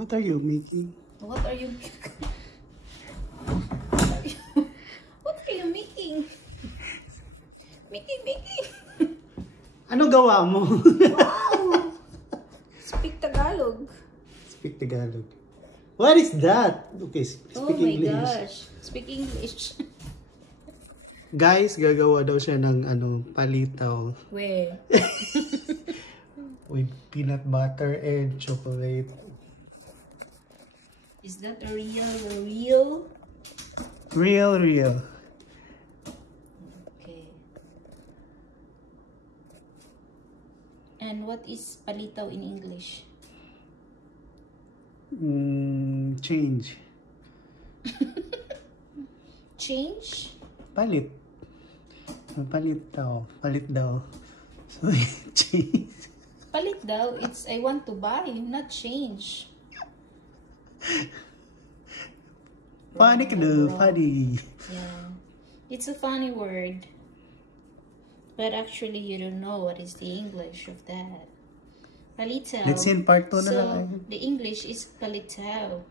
What are you making? What are you What are you making? Making. Ano gawa mo? Wow! Speak Tagalog. Speak Tagalog. What is that? Okay, speak Oh my English. gosh. Speak English. Guys, gagawa daw siya ng palitaw. Where? With peanut butter and chocolate. Is that a real? Real. Okay. And what is palitaw in English? Change. Change? Palit. Palit daw. So, change. Palit daw. It's I want to buy, not change. Funny. Yeah. It's a funny word. But actually, you don't know what is the English of that. Palitaw. Let's see in part 2 na So, lang. the English is palitaw.